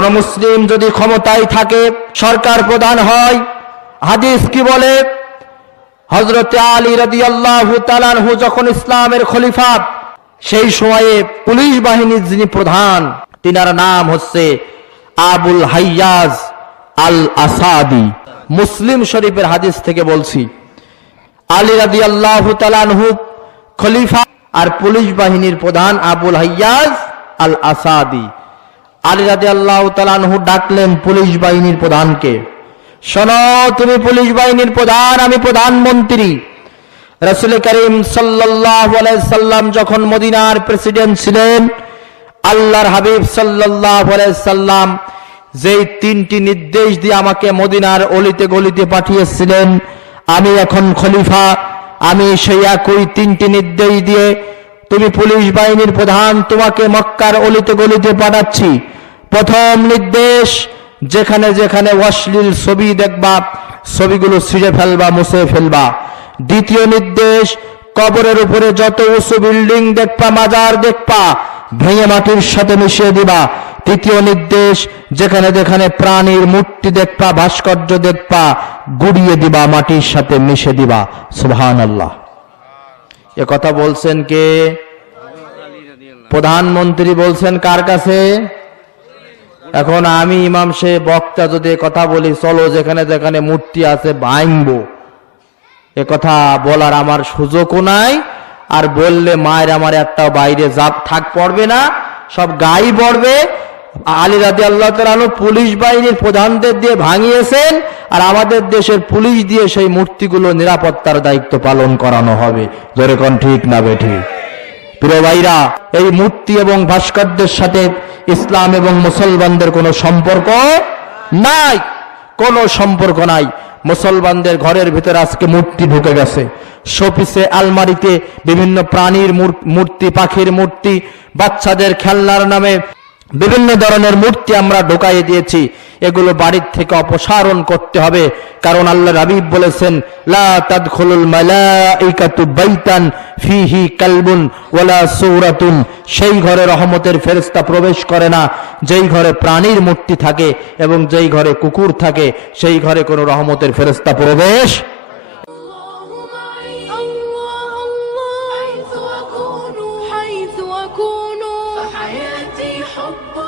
কোন মুসলিম যদি ক্ষমতায় থাকে, সরকার প্রধান হয়, হাদিস কি বলে? হযরত আলী রাদিয়াল্লাহু তাআলা আনহু যখন ইসলামের খলিফা, সেই সময়ে পুলিশ বাহিনীর যিনি প্রধান, তিনার নাম হচ্ছে আবুল হাইয়াজ আল আসাদি। মুসলিম শরীফের হাদিস থেকে বলছি, আলী রাদিয়াল্লাহু তাআলা আনহু খলিফা আর পুলিশ বাহিনীর প্রধান আবুল হাইয়াজ আল আসাদি। আলী রাদিয়াল্লাহু তাআলা আনহু ডাকলেন পুলিশ বাহিনীর প্রধানকে, শোনো, তুমি পুলিশ বাহিনীর প্রধান, আমি প্রধানমন্ত্রী। রাসূল করিম সাল্লাল্লাহু আলাইহি সাল্লাম যখন মদিনার প্রেসিডেন্ট ছিলেন, আল্লাহর হাবিব সাল্লাল্লাহু আলাইহি সাল্লাম যেই তিনটি নির্দেশ দিয়ে আমাকে মদিনার অলিতে গলিতে পাঠিয়েছিলেন, আমি এখন খলিফা, আমি সেই একই তিনটি নির্দেশ দিয়ে, তুমি পুলিশ বাহিনীর প্রধান, তোমাকে মক্কার অলিতে গলিতে পাঠাচ্ছি। প্রথম নির্দেশ, যেখানে যেখানে অশ্লীল ছবি দেখবা, ছবিগুলো ছিঁড়ে ফেলবা, মুছে ফেলবা। দ্বিতীয় নির্দেশ, কবরের উপরে যত উঁচু বিল্ডিং দেখবা, মাজার দেখবা, ভেঙে মাটির সাথে মিশিয়ে দিবা। তৃতীয় নির্দেশ, যেখানে যেখানে প্রাণীর মূর্তি দেখবা, ভাস্কর্য দেখবা, গুড়িয়ে দিবা, মাটির সাথে মিশে দিবা। সুবহানাল্লাহ। এ কথা বলছেন কে? প্রধানমন্ত্রী বলছেন কার কাছে? এখন আমি ইমাম সাহেব বক্তা যদি কথা বলি, চলো যেখানে যেখানে মূর্তি আছে ভাঙবো, এ কথা বলার আমার সুযোগও নাই। আর বললে মায়ের আমার একটাও বাইরে থাক পড়বে না, সব গাই পড়বে। আলী রাদিয়াল্লাহু তাআলা আনহু পুলিশ বাহিনীর প্রধানদের দিয়ে ভাঙিয়েছেন, আর আমাদের দেশের পুলিশ দিয়ে সেই মূর্তিগুলো নিরাপত্তার দায়িত্ব পালন করানো হবে। জোরে কোন ঠিক না বেঠিক? প্রিয় ভাইরা, এই মূর্তি এবং ভাস্কর্যের সাথে ইসলাম এবং মুসলমানদের কোনো সম্পর্ক নাই, কোনো সম্পর্ক নাই। মুসলমানদের ঘরের ভিতরে আজকে মূর্তি ঢুকে গেছে, শোপিসে আলমারিতে বিভিন্ন প্রাণীর মূর্তি, পাখির মূর্তি, বাচ্চাদের খেলনার নামে বিভিন্ন ধরনের মূর্তি আমরা ঢোকাইয়ে দিয়েছি। এগুলো বাড়ির থেকে অপসারণ করতে হবে, কারণ আল্লাহর হাবিব বলেছেন, লা তাদখুলুল মালাইকাতু বাইতান ফিহি কালবুন ওয়ালা সূরাতুন, সেই ঘরে রহমতের ফেরেশতা প্রবেশ করে না যেই ঘরে প্রাণীর মূর্তি থাকে, এবং যেই ঘরে কুকুর থাকে সেই ঘরে কোনো রহমতের ফেরেশতা প্রবেশ। حب